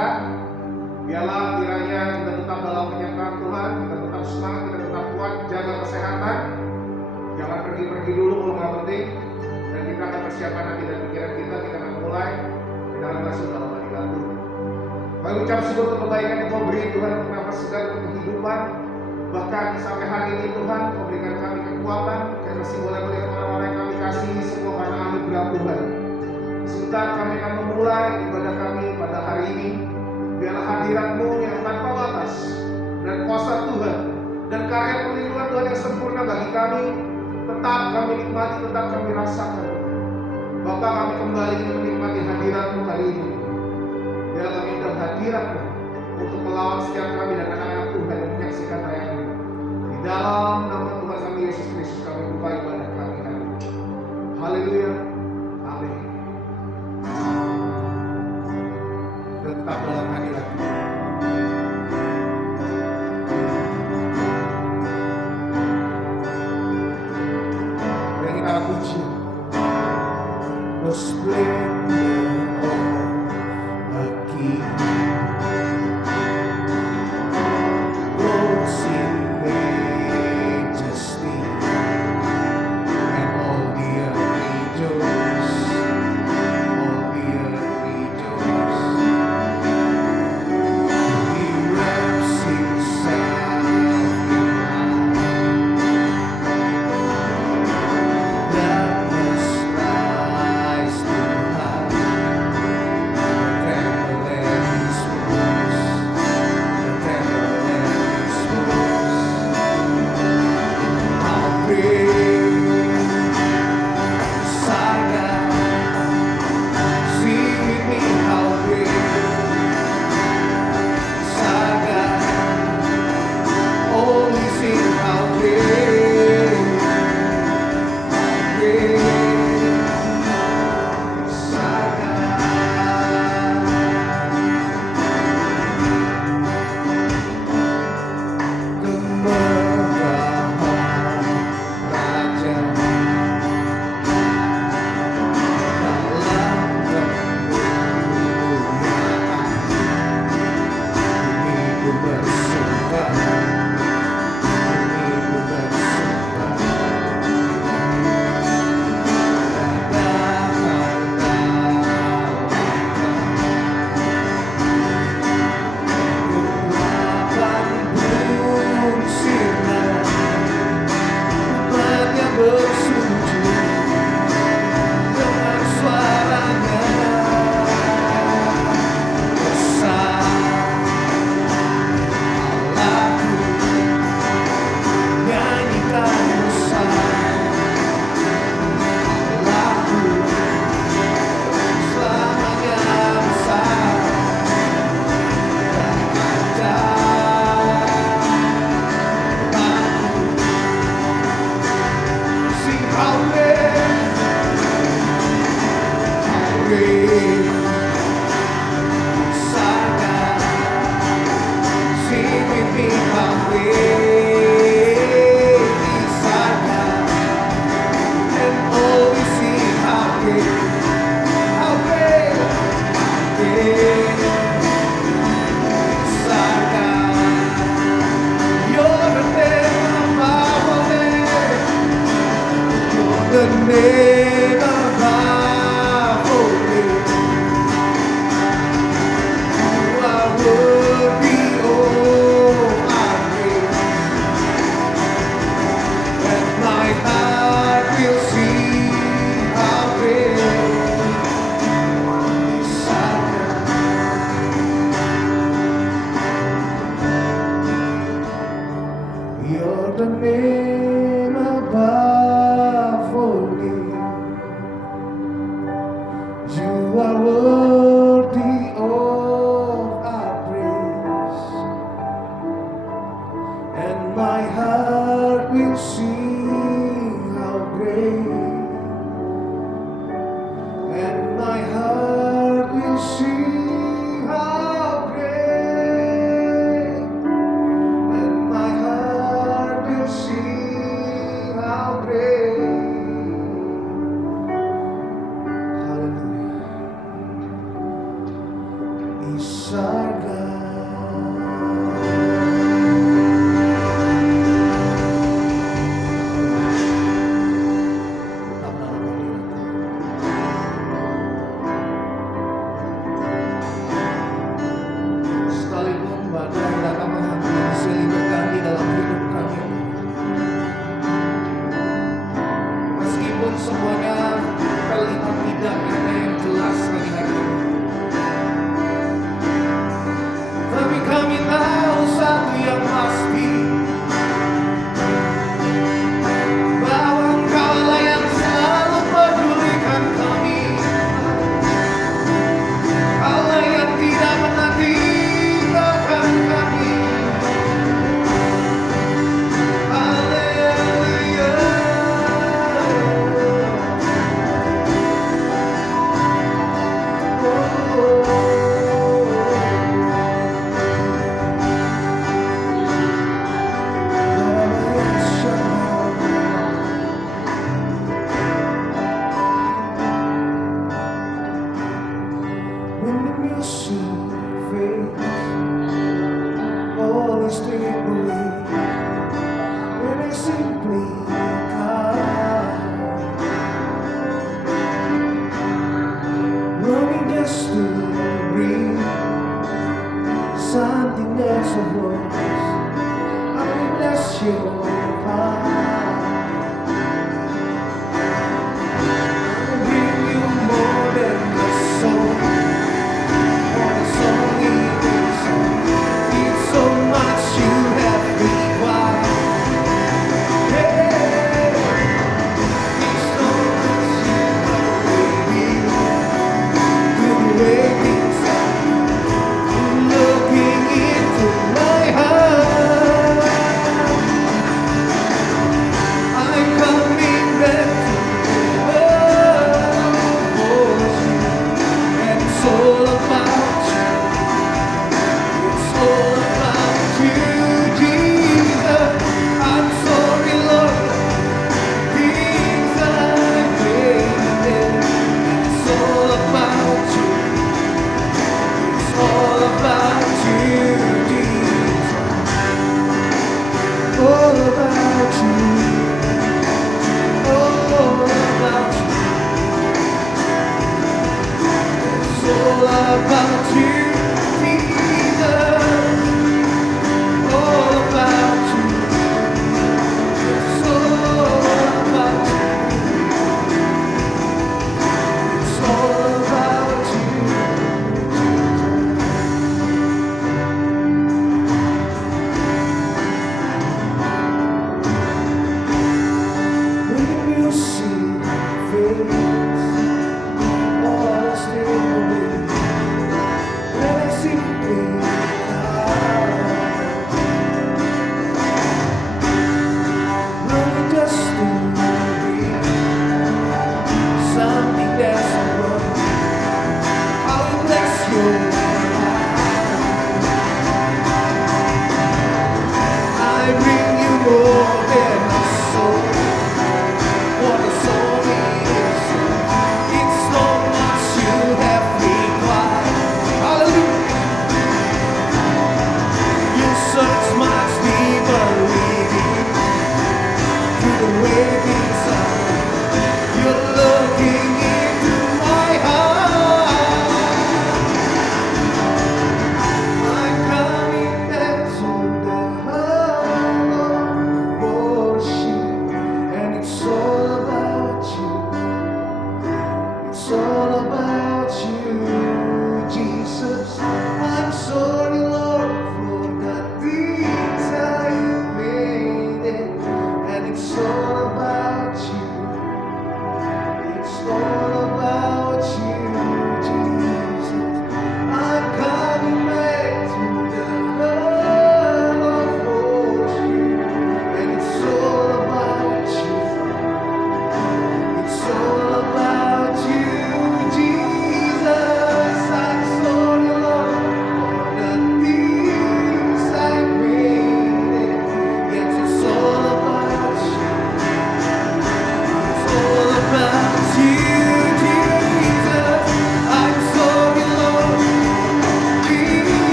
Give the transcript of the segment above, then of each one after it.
kita. Biarlah kiranya kita tetap dalam penyertaan Tuhan, kita tetap semangat, kita tetap kuat, jaga kesehatan. Jangan pergi-pergi dulu kalau nggak penting. Dan kita akan persiapkan hati dan pikiran kita akan mulai di dalam kasih dalam hadirat Tuhan. Kami ucap syukur untuk kebaikan yang Kau beri Tuhan, untuk nafas segar, untuk kehidupan. Bahkan sampai hari ini Tuhan, Kau berikan kami kekuatan, kami masih boleh melihat orang-orang yang kami kasihi semua karena anugerah Tuhan. Sebentar kami akan memulai ibadah kami pada hari ini. Biarlah hadirat-Mu yang tanpa batas dan kuasa Tuhan dan karya perlindungan Tuhan yang sempurna bagi kami tetap kami nikmati, tetap kami rasakan. Bapa, kami kembali menikmati hadirat-Mu hari ini. Biarlah kami dalam hadirat-Mu untuk melawan setiap kami dan anak-anak Tuhan yang menyaksikan tayangan ini. Di dalam nama Tuhan kami Yesus Kristus kami buka ibadah kami hari ini. Haleluya. Amin. Tetap dalam hadirat-Mu. Mari kita puji. The splendor of a king. Rose in majesty, and all the earth rejoice. All the earth rejoice. He wraps himself in light. Darkness tries to hide. Tremble at his voice. Tremble at his voice. How great is our God. Sing with me, how great is our God. Only sing how great is our God. Kemegahan Raja dalam kemuliaan, bumi bersumpah, bumi bersumpah. Bersujud dengan suaranya besar Allahku, nyanyikan besar Allahku, selamanya besar dan ajaib. Sing how great is our God. Sing with me, how great is our God. And all we sing, how great is our God. You're the name above all names. The name above all names. You are worthy of our praise, and my heart will sing how great is our God. You're the name above all names. You are worthy of our praise, and my heart will sing how great, and my heart will sing how great, and my heart will sing how great. Hallelujah. Is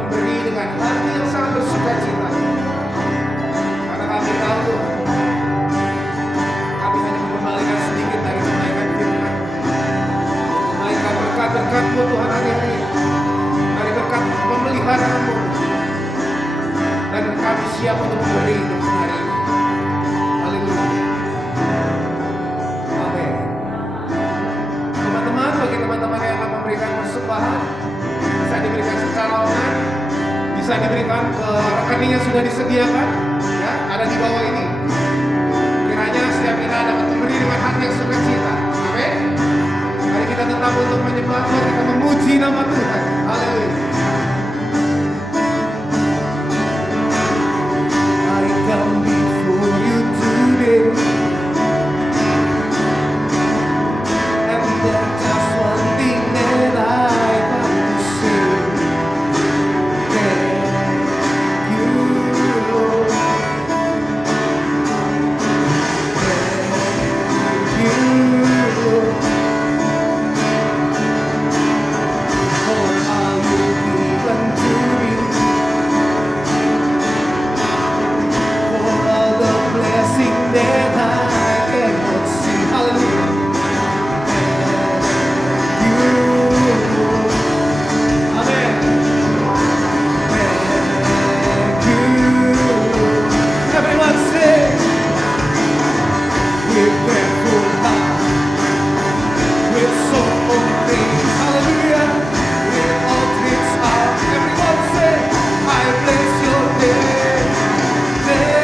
memberi dengan hati yang sangat bersuka cita. Karena kami tahu Tuhan, kami hanya mengembalikan sedikit dari kebaikan firman, kebaikan berkat-berkat-Mu Tuhan hari-hari ini, dari berkat pemeliharaan-Mu, dan kami siap untuk memberi Tuhan hari ini. Haleluya. Amin. Teman-teman, bagi teman-teman yang akan memberikan persembahan, bisa diberikan secara online, bisa diberikan ke rekening yang sudah disediakan, ya, ada di bawah ini. Kiranya setiap kita dapat memberi dengan hati yang sukacita. Amin. Mari kita tetap untuk menyembah Tuhan, kita memuji nama Tuhan. Haleluya. I come before you today, and there's just one thing that I want to say. Thank you, Lord. Thank you, Lord, for all you've given to me, for all the blessing that I cannot see. Hallelujah. Thank you, Lord. Amen. Thank you, Lord. Everyone say, with grateful heart, with song of praise. Hallelujah. With all things out. Everyone say, I bless your name. Thank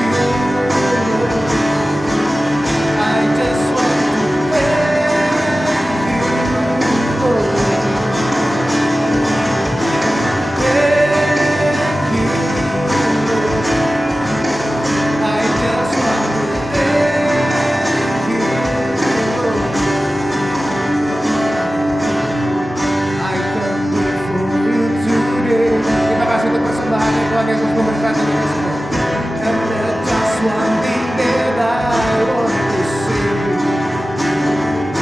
you, Lord. I just want to thank you, Lord. Thank you, Lord. I just want to thank you, Lord. I come before you today. Terima kasih untuk persembahan yang Tuhan Yesus memberkati kita semua. And there's just one thing that I want to say.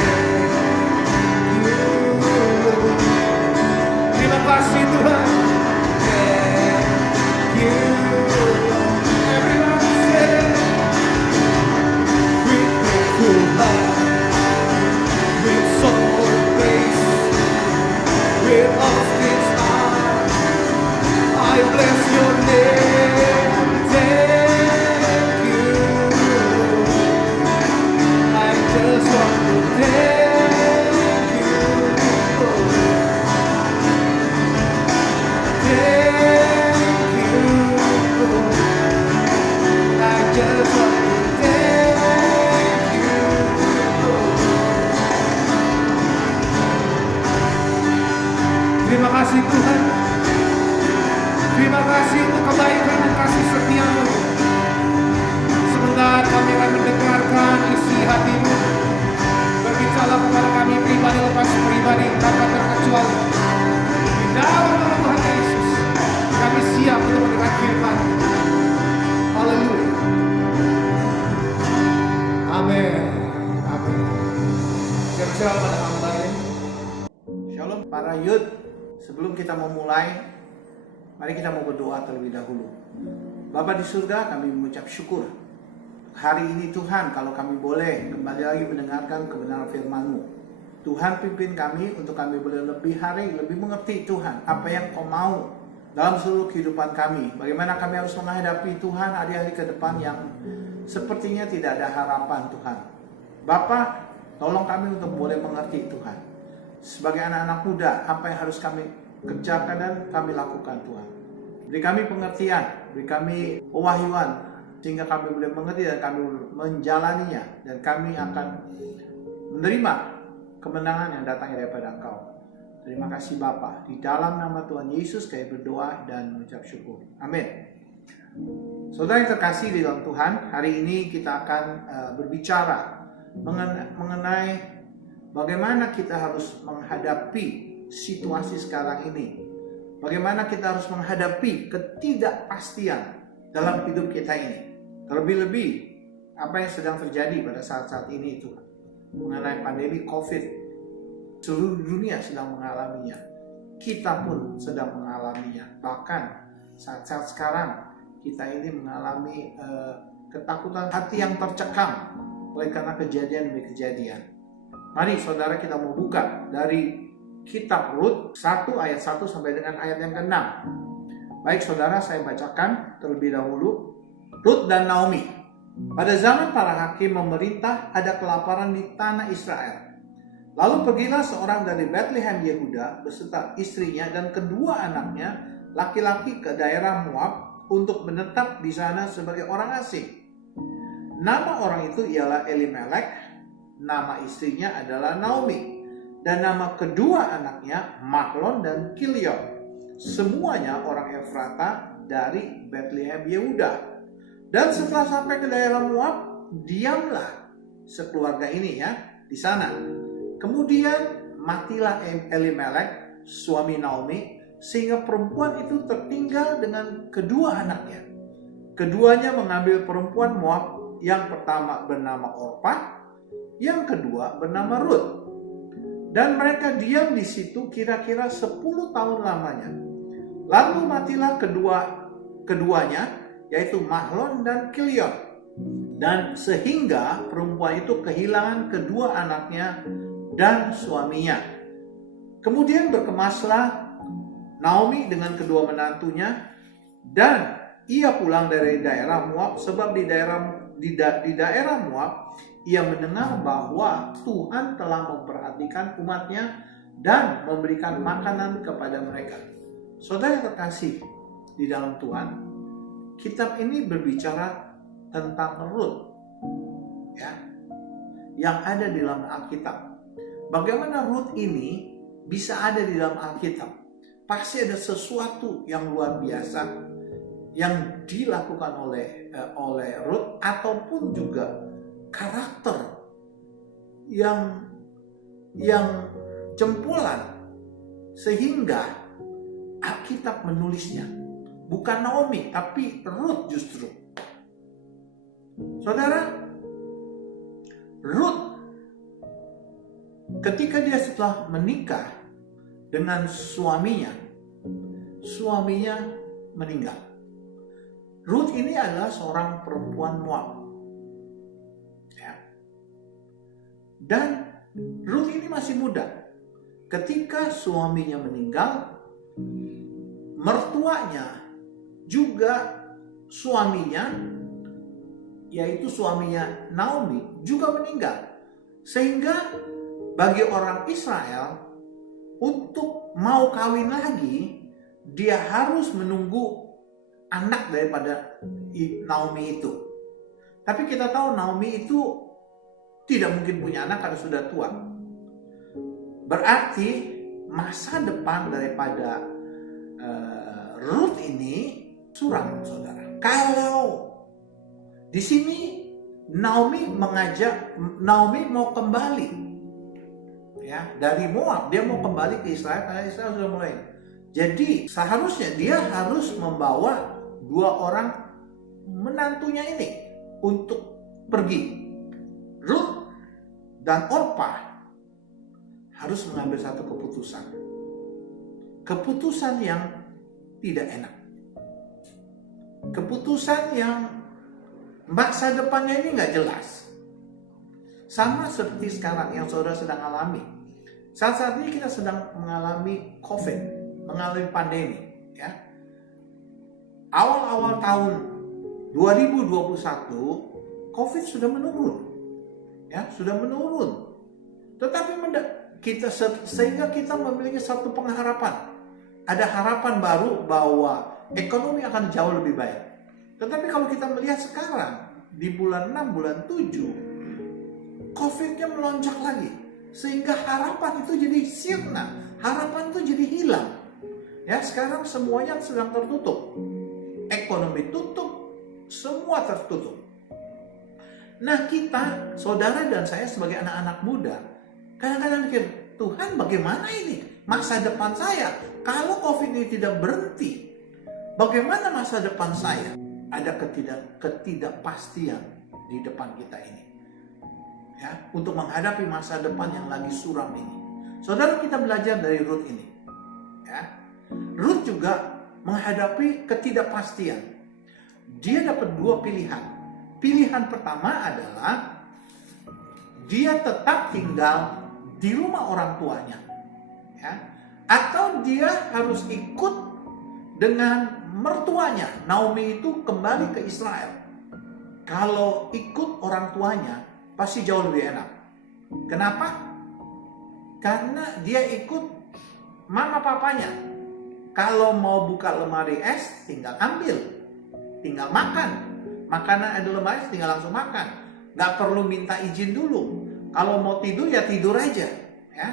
Thank you, Lord. Terima kasih Tuhan. Thank you, Lord. Everyone say, with grateful heart, with song of praise, with all things out, I bless your name. Thank you, Lord. I just want to thank you, Lord. Thank you, Lord. I just want to thank you, Lord. Terima kasih Tuhan. Terima kasih untuk kebaikan dan kasih setia-Mu. Sebentar kami akan mendengarkan isi hati-Mu. Berbicara kepada kami pribadi lepas pribadi tanpa terkecuali. Di dalam nama Tuhan Yesus, kami siap untuk mendengar firman. Haleluya. Amin. Amin. Siapa pada hamba ini? Shalom para youth. Sebelum kita memulai, mari kita mau berdoa terlebih dahulu. Bapa di surga, kami mengucap syukur. Hari ini Tuhan, kalau kami boleh kembali lagi mendengarkan kebenaran firman-Mu. Tuhan pimpin kami untuk kami boleh lebih hari, lebih mengerti Tuhan apa yang Kau mau dalam seluruh kehidupan kami. Bagaimana kami harus menghadapi Tuhan hari-hari ke depan yang sepertinya tidak ada harapan Tuhan. Bapa, tolong kami untuk boleh mengerti Tuhan. Sebagai anak-anak muda, apa yang harus kami kerjakan dan kami lakukan Tuhan. Beri kami pengertian, beri kami pewahyuan, sehingga kami boleh mengerti dan kami menjalaninya. Dan kami akan menerima kemenangan yang datangnya daripada Engkau. Terima kasih Bapa. Di dalam nama Tuhan Yesus kami berdoa dan mengucap syukur. Amin. Saudara yang terkasih di dalam Tuhan, hari ini kita akan berbicara mengenai bagaimana kita harus menghadapi situasi sekarang ini. Bagaimana kita harus menghadapi ketidakpastian dalam hidup kita ini. Terlebih-lebih apa yang sedang terjadi pada saat-saat ini itu mengenai pandemi COVID. Seluruh dunia sedang mengalaminya. kita pun sedang mengalaminya. Bahkan saat-saat sekarang kita ini mengalami ketakutan hati yang tercekam oleh karena kejadian demi kejadian. Mari saudara kita mau buka dari kitab Rut 1 ayat 1 sampai dengan ayat yang ke-6. Baik saudara, saya bacakan terlebih dahulu. Rut dan Naomi. Pada zaman para hakim memerintah, ada kelaparan di tanah Israel. Lalu pergilah seorang dari Bethlehem Yehuda beserta istrinya dan kedua anaknya laki-laki ke daerah Moab untuk menetap di sana sebagai orang asing. Nama orang itu ialah Elimelek, nama istrinya adalah Naomi, dan nama kedua anaknya Mahlon dan Kilion. Semuanya orang Efrata dari Bethlehem Yehuda. Dan setelah sampai ke daerah Moab, diamlah sekeluarga ini di sana. Kemudian matilah Elimelek, suami Naomi, sehingga perempuan itu tertinggal dengan kedua anaknya. Keduanya mengambil perempuan Moab, yang pertama bernama Orpah, yang kedua bernama Rut. Dan mereka diam di situ kira-kira 10 tahun lamanya. Lalu matilah keduanya, yaitu Mahlon dan Kilion. Dan sehingga perempuan itu kehilangan kedua anaknya dan suaminya. Kemudian berkemaslah Naomi dengan kedua menantunya, dan ia pulang dari daerah Moab, sebab di daerah Moab ia mendengar bahwa Tuhan telah memperhatikan umatnya dan memberikan makanan kepada mereka. Saudara terkasih di dalam Tuhan, kitab ini berbicara tentang Rut yang ada di dalam Alkitab. Bagaimana Rut ini bisa ada di dalam Alkitab? Pasti ada sesuatu yang luar biasa yang dilakukan oleh Rut, ataupun juga karakter yang jempolan sehingga Alkitab menulisnya. Bukan Naomi, tapi Rut justru. Saudara, Rut ketika dia setelah menikah dengan suaminya meninggal. Rut ini adalah seorang perempuan Moab. Dan Rut ini masih muda. Ketika suaminya meninggal, mertuanya juga suaminya, yaitu suaminya Naomi, juga meninggal. Sehingga bagi orang Israel untuk mau kawin lagi, dia harus menunggu anak daripada Naomi itu. Tapi kita tahu Naomi itu tidak mungkin punya anak karena sudah tua. Berarti masa depan daripada Rut ini suram, saudara. Kalau di sini Naomi mau kembali dari Moab, dia mau kembali ke Israel karena Israel sudah mulai. Jadi seharusnya dia harus membawa dua orang menantunya ini untuk pergi. Rut dan Orpah harus mengambil satu keputusan. Keputusan yang tidak enak. Keputusan yang masa depannya ini nggak jelas. Sama seperti sekarang yang saudara sedang alami. Saat ini kita sedang mengalami COVID, mengalami pandemi. Awal-awal tahun 2021, COVID sudah menurun. Sudah menurun. Tetapi sehingga kita memiliki satu pengharapan. Ada harapan baru bahwa ekonomi akan jauh lebih baik. Tetapi kalau kita melihat sekarang, di bulan 6, bulan 7, COVID-nya melonjak lagi. Sehingga harapan itu jadi sirna. Harapan itu jadi hilang. Sekarang semuanya sedang tertutup. Ekonomi tutup, semua tertutup. Nah kita, saudara dan saya sebagai anak-anak muda, kadang-kadang mikir, Tuhan bagaimana ini masa depan saya? Kalau COVID ini tidak berhenti, bagaimana masa depan saya? Ada ketidakpastian di depan kita ini. Untuk menghadapi masa depan yang lagi suram ini. Saudara, kita belajar dari Rut ini. Ya. Ruth juga menghadapi ketidakpastian. Dia dapat dua pilihan. Pilihan pertama adalah dia tetap tinggal di rumah orang tuanya, ya, atau dia harus ikut dengan mertuanya. Naomi itu kembali ke Israel. Kalau ikut orang tuanya pasti jauh lebih enak. Kenapa? Karena dia ikut mama papanya. Kalau mau buka lemari es, tinggal ambil, tinggal makan. Makanan ada lemari es, tinggal langsung makan. Gak perlu minta izin dulu. Kalau mau tidur ya tidur aja, ya.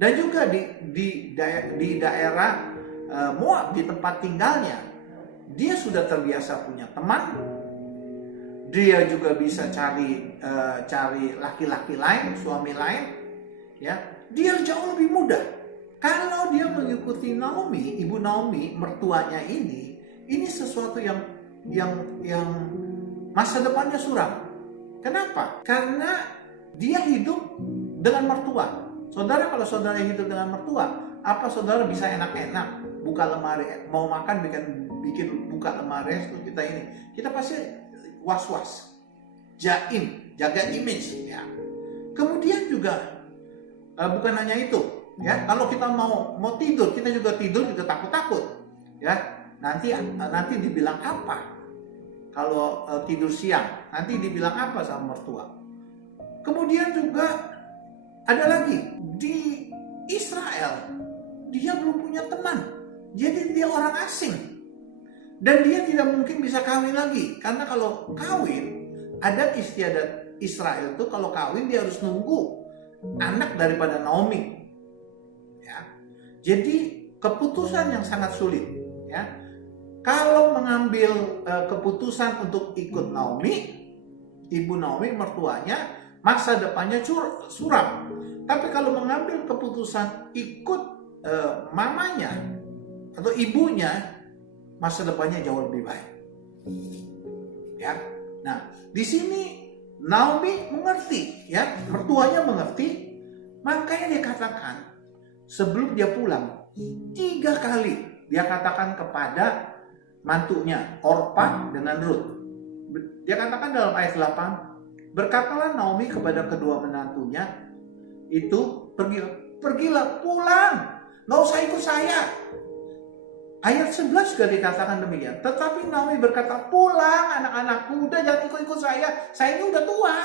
Dan juga di daerah Moab, di tempat tinggalnya, dia sudah terbiasa punya teman. Dia juga bisa cari laki-laki lain, suami lain, ya. Dia jauh lebih mudah. Kalau dia mengikuti Naomi, ibu Naomi, mertuanya ini sesuatu yang masa depannya suram. Kenapa? Karena dia hidup dengan mertua. Saudara, kalau saudara hidup dengan mertua, apa saudara bisa enak-enak buka lemari, mau makan bikin buka lemari itu kita pasti was-was, jaim, jaga image, ya. Kemudian juga bukan hanya itu, ya. Kalau kita mau tidur, kita juga takut-takut, ya. Nanti dibilang apa? Kalau tidur siang, nanti dibilang apa sama mertua? Kemudian juga ada lagi, di Israel dia belum punya teman, jadi dia orang asing dan dia tidak mungkin bisa kawin lagi, karena kalau kawin, adat istiadat Israel itu kalau kawin dia harus nunggu anak daripada Naomi, ya. Jadi keputusan yang sangat sulit, ya. Kalau mengambil keputusan untuk ikut Naomi, ibu Naomi, mertuanya, masa depannya suram. Tapi kalau mengambil keputusan ikut mamanya atau ibunya, masa depannya jauh lebih baik. Ya. Nah, di sini Naomi mengerti, ya, mertuanya mengerti, makanya dia katakan sebelum dia pulang 3 kali dia katakan kepada mantunya Orpa dengan Ruth. Dia katakan dalam ayat 8, berkatalah Naomi kepada kedua menantunya itu, pergilah pulang, nggak usah ikut saya. Ayat 11 juga dikatakan demikian. Tetapi Naomi berkata, pulang anak-anakku, udah jangan ikut-ikut saya ini udah tua,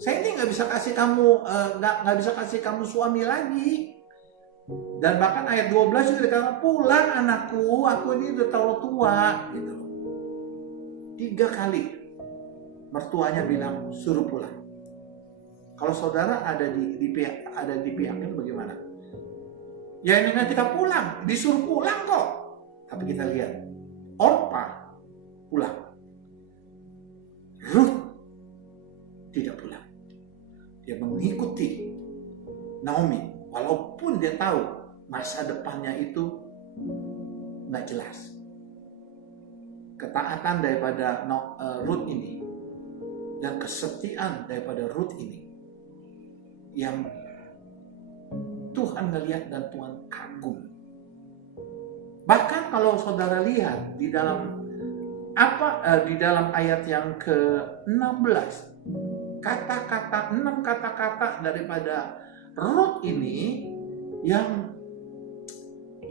saya ini nggak bisa kasih kamu nggak bisa kasih kamu suami lagi. Dan bahkan ayat 12 juga dikatakan, pulang anakku, aku ini udah terlalu tua, gitu. 3 kali mertuanya bilang suruh pulang. Kalau saudara ada di pihaknya bagaimana? Ya ini kita pulang, disuruh pulang kok. Tapi kita lihat, Orpa pulang, Ruth tidak pulang. Dia mengikuti Naomi, walaupun dia tahu masa depannya itu nggak jelas. Ketaatan daripada Ruth ini dan kesetiaan daripada Ruth ini yang Tuhan ngelihat dan Tuhan kagum. Bahkan kalau saudara lihat di dalam ayat yang ke-16, kata-kata 6 kata-kata daripada Ruth ini yang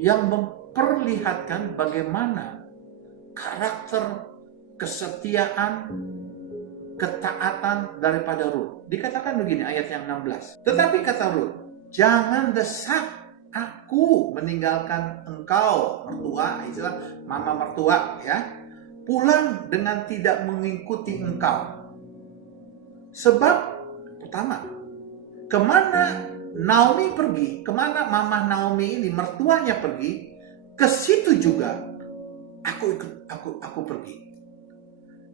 memperlihatkan bagaimana karakter kesetiaan, ketaatan daripada Ruth. Dikatakan begini ayat yang 16. Tetapi kata Ruth, jangan desak aku meninggalkan engkau, mertua, istilah mama mertua, ya, pulang dengan tidak mengikuti engkau. Sebab pertama, kemana Naomi pergi, kemana mama Naomi ini mertuanya pergi, ke situ juga aku pergi.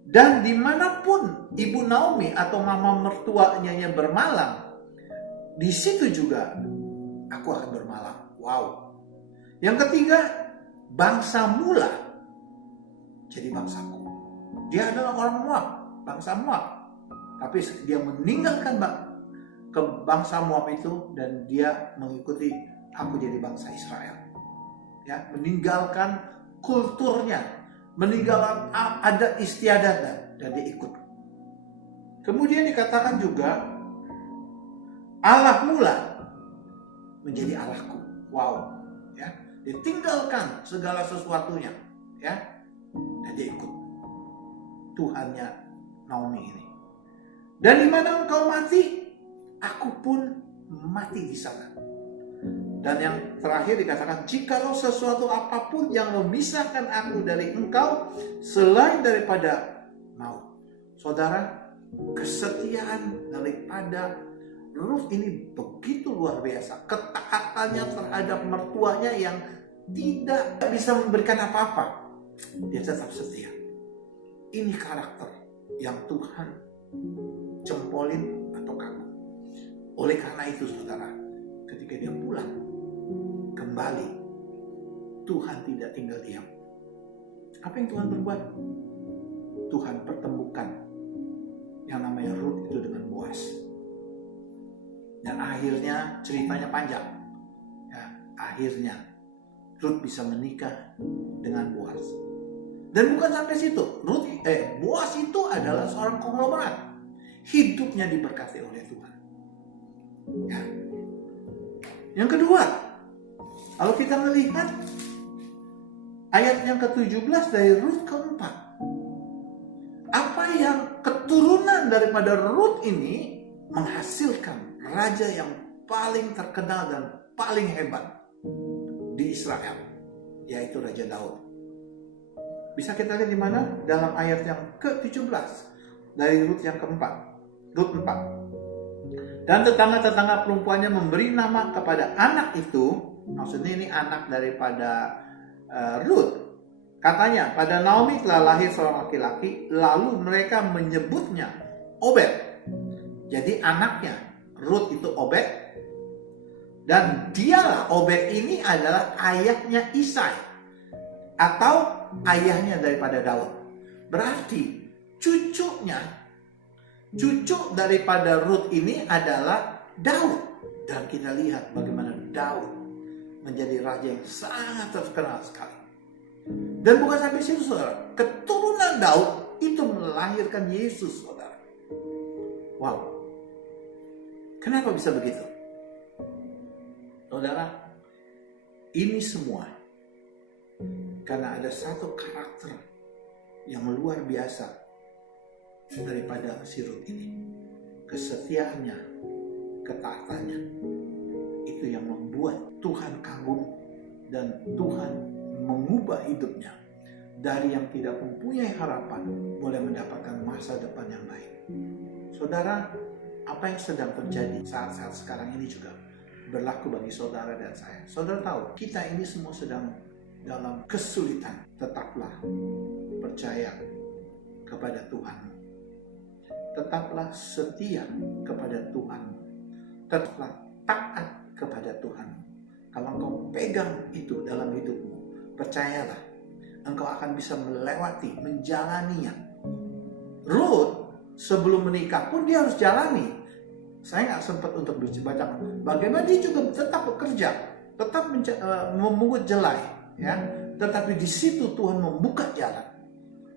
Dan dimanapun ibu Naomi atau mama mertuanya bermalam, di situ juga aku akan bermalam. Wow. Yang ketiga, bangsa mula jadi bangsaku. Dia adalah orang Moab, bangsa Moab. Tapi dia meninggalkan ke bangsa Moab itu dan dia mengikuti aku jadi bangsa Israel. ya, meninggalkan kulturnya, meninggalkan adat istiadatnya, dan dia ikut. Kemudian dikatakan juga, Allah mula menjadi Allahku. Wow, ya, ditinggalkan segala sesuatunya, ya, dan dia ikut Tuhannya Naomi ini. Dan di mana engkau mati, aku pun mati di sana. Dan yang terakhir dikatakan, jikalau sesuatu apapun yang memisahkan aku dari engkau selain daripada maut. Saudara, kesetiaan daripada Ruth ini begitu luar biasa. Ketaatannya terhadap mertuanya yang tidak bisa memberikan apa-apa, dia tetap setia. Ini karakter yang Tuhan jempolin atau kagum. Oleh karena itu saudara, ketika dia pulang kembali, Tuhan tidak tinggal diam. Apa yang Tuhan berbuat? Tuhan pertemukan yang namanya Ruth itu dengan Boaz. Dan akhirnya ceritanya panjang. Ya, akhirnya Ruth bisa menikah dengan Boaz. Dan bukan sampai situ. Boaz itu adalah seorang konglomerat. Hidupnya diberkati oleh Tuhan. Ya. Yang kedua, kalau kita melihat ayat yang ke-17 dari Ruth keempat, apa yang keturunan daripada Ruth ini menghasilkan raja yang paling terkenal dan paling hebat di Israel, yaitu Raja Daud. Bisa kita lihat di mana? Dalam ayat yang ke-17 dari Ruth yang keempat, Ruth 4. Dan tetangga-tetangga perempuannya memberi nama kepada anak itu, maksudnya ini anak daripada Ruth. Katanya, pada Naomi telah lahir seorang laki-laki, lalu mereka menyebutnya Obed. Jadi anaknya Ruth itu Obed, dan dialah Obed ini adalah ayahnya Isai atau ayahnya daripada Daud. Berarti cucu daripada Ruth ini adalah Daud. Dan kita lihat bagaimana Daud menjadi raja yang sangat terkenal sekali. Dan bukan sampai situ saudara, keturunan Daud itu melahirkan Yesus saudara. Wow, kenapa bisa begitu? Saudara, ini semua karena ada satu karakter yang luar biasa daripada si Ruth ini. Kesetiaannya, ketaatannya, itu yang membuat Tuhan kagum dan Tuhan mengubah hidupnya dari yang tidak mempunyai harapan boleh mendapatkan masa depan yang baik. Saudara, apa yang sedang terjadi saat-saat sekarang ini juga berlaku bagi saudara dan saya. Saudara tahu, kita ini semua sedang dalam kesulitan. Tetaplah percaya kepada Tuhan. Tetaplah setia kepada Tuhan. Tetaplah taat kepada Tuhan. Kalau engkau pegang itu dalam hidupmu, percayalah, engkau akan bisa melewati, menjalaninya. Ruth sebelum menikah pun dia harus jalani. Saya nggak sempat untuk baca bagaimana dia juga tetap bekerja, tetap memungut jelai, ya. Tetapi di situ Tuhan membuka jalan.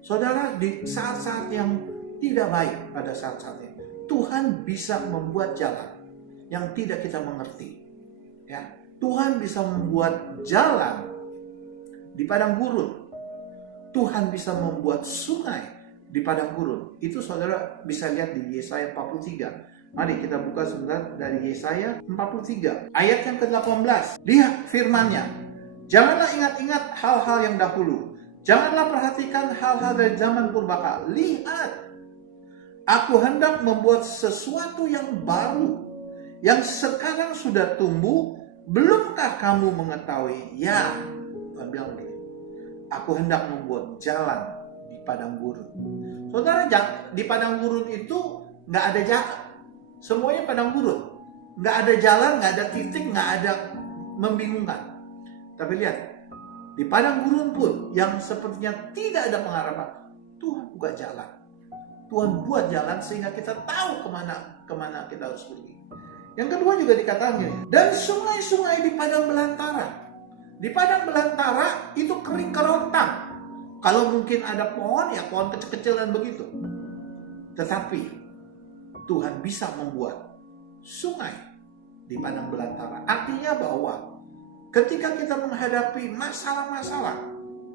Saudara, di saat-saat yang tidak baik, pada saat-saat ini Tuhan bisa membuat jalan yang tidak kita mengerti, ya. Tuhan bisa membuat jalan di padang gurun. Tuhan bisa membuat sungai di padang gurun. Itu saudara bisa lihat di Yesaya 43. Mari kita buka sebentar dari Yesaya 43. Ayat yang ke-18. Lihat firman-Nya. Janganlah ingat-ingat hal-hal yang dahulu. Janganlah perhatikan hal-hal dari zaman purbakala. Lihat, aku hendak membuat sesuatu yang baru, yang sekarang sudah tumbuh. Belumkah kamu mengetahui? Ya, Tuhan bilang begini. Aku hendak membuat jalan di padang gurun. Saudara, di padang gurun itu nggak ada jalan. Semuanya padang gurun. Nggak ada jalan, nggak ada titik, nggak ada membingungkan. Tapi lihat, di padang gurun pun yang sepertinya tidak ada pengharapan, Tuhan buka jalan. Tuhan buat jalan sehingga kita tahu kemana kita harus pergi. Yang kedua juga dikatakan gini, dan sungai-sungai di padang belantara. Di padang belantara itu kering kerontang. Kalau mungkin ada pohon, ya pohon kecil-kecilan begitu. Tetapi Tuhan bisa membuat sungai di padang belantara. Artinya bahwa ketika kita menghadapi masalah-masalah,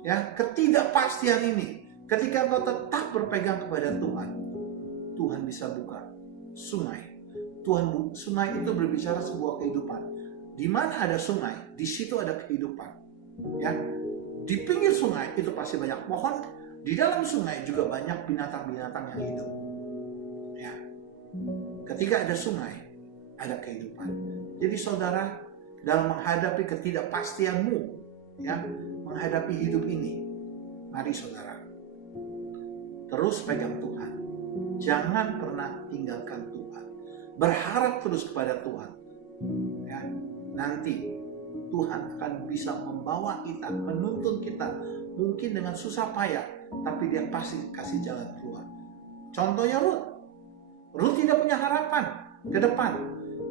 ya, ketidakpastian ini, ketika engkau tetap berpegang kepada Tuhan, Tuhan bisa buka sungai. Sungai itu berbicara sebuah kehidupan. Di mana ada sungai, di situ ada kehidupan. Ya, di pinggir sungai itu pasti banyak pohon. Di dalam sungai juga banyak binatang-binatang yang hidup. Ya, ketika ada sungai, ada kehidupan. Jadi saudara, dalam menghadapi ketidakpastianmu, ya, menghadapi hidup ini, mari saudara, terus pegang Tuhan. Jangan pernah tinggalkan Tuhan. Berharap terus kepada Tuhan. Ya, nanti Tuhan akan bisa membawa kita, menuntun kita, mungkin dengan susah payah, tapi Dia pasti kasih jalan keluar. Contohnya Ruth. Ruth tidak punya harapan ke depan,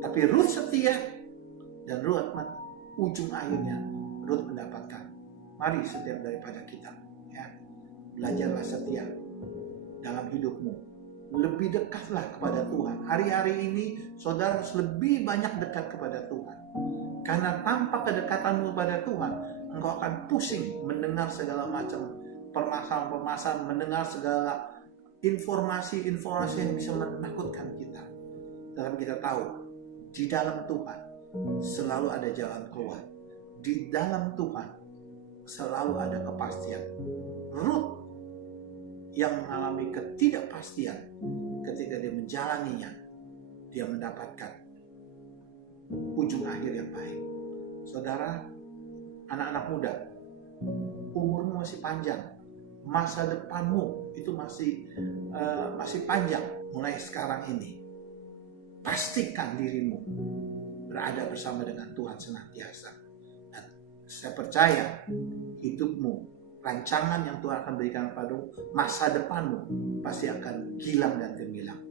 tapi Ruth setia, dan Ruth ujung akhirnya Ruth mendapatkan. Mari setiap daripada kita, ya, belajarlah setia dalam hidupmu. Lebih dekatlah kepada Tuhan. Hari-hari ini saudara harus lebih banyak dekat kepada Tuhan. Karena tanpa kedekatanmu kepada Tuhan, engkau akan pusing mendengar segala macam permasalahan-permasalahan, mendengar segala informasi-informasi yang bisa menakutkan kita. Tetapi kita tahu, di dalam Tuhan selalu ada jalan keluar. Di dalam Tuhan selalu ada kepastian. Ruth yang mengalami ketidakpastian, ketika dia menjalaninya, dia mendapatkan ujung akhir yang baik. Saudara, anak-anak muda, umurmu masih panjang, masa depanmu itu masih panjang. Mulai sekarang ini, pastikan dirimu berada bersama dengan Tuhan senantiasa. Dan saya percaya hidupmu, rancangan yang Tuhan akan berikan padamu, masa depanmu pasti akan gilang dan gemilang.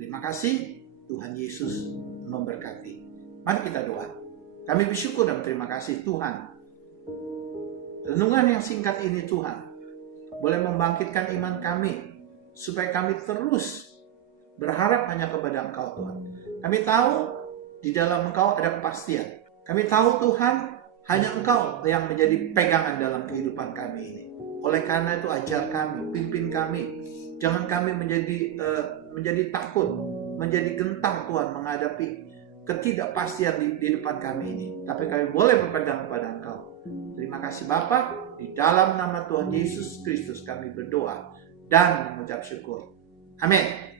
Terima kasih, Tuhan Yesus memberkati. Mari kita doa. Kami bersyukur dan terima kasih Tuhan. Renungan yang singkat ini Tuhan boleh membangkitkan iman kami, supaya kami terus berharap hanya kepada Engkau Tuhan. Kami tahu di dalam Engkau ada kepastian. Kami tahu Tuhan, hanya Engkau yang menjadi pegangan dalam kehidupan kami ini. Oleh karena itu ajar kami, pimpin kami. Jangan kami menjadi takut, menjadi gentar Tuhan menghadapi ketidakpastian di depan kami ini. Tapi kami boleh berpegang kepada Engkau. Terima kasih Bapa, di dalam nama Tuhan Yesus Kristus kami berdoa dan mengucap syukur. Amin.